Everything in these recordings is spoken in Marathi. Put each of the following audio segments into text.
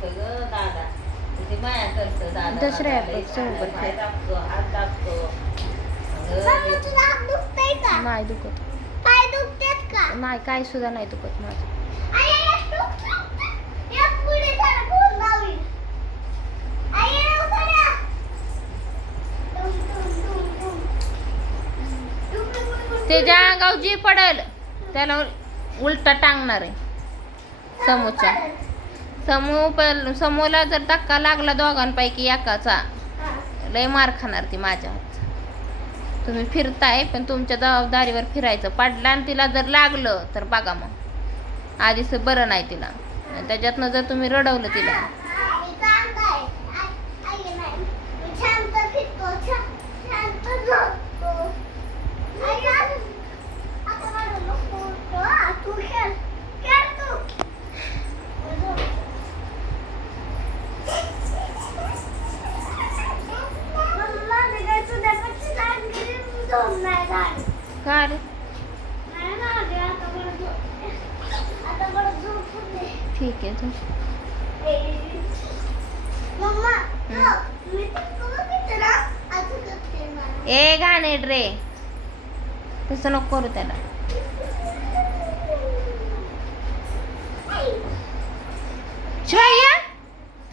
दाबतो ग दादा, किती माया करतो दादा. दुसऱ्या दादा लई सोबत पाय दाबतो, हात दाबतो. मम्मा तुला हात दुखतंय का? नाही दुखत. पाय दुखतात का? नाही, काय सुद्धा नाही दुखत माझं. आई, आई, दुखतं. या पुढे जरा फोन लावीन. आई, ये उचला. डुम, डुम, डुम, डुम. डुम, डुम, डुम, डुम. त्याच्या अंगावर जी पडेल त्याला उलटा टांगणार आहे समोरच्या. समोरला जर धक्का लागला दोघांपैकी एकाचा, हा. लय मार खाणार ती माझ्या हात. तुम्ही फिरताय पण तुमच्या जबाबदारीवर फिरायचं. पडला आणि तिला जर लागलं तर बघा मग, आधीच बरं नाही तिला. आणि त्याच्यातनं जर तुम्ही रडवलं तिला, मी चांगलं आहे. आई नाही. मी शांत फिरतो, शांत झोपतो. आई, आता मला नको उठतो. तू खेळ. खेळ तू. मम्मा, मी काय तुझ्यापाशी लागली झोप नाही झाली. का रे? नाही लागली, आता मला झोप दे. ठीक आहे झोप. मम्मा, मी तुला बघितलं ना, आता करते मला. ए घाणेरडे रे, तसं नको करू त्याला. श्रेया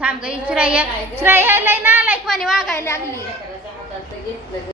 थांब ग, श्रेया लय नालायक वाणी वागायला लागली. हातात घेतलं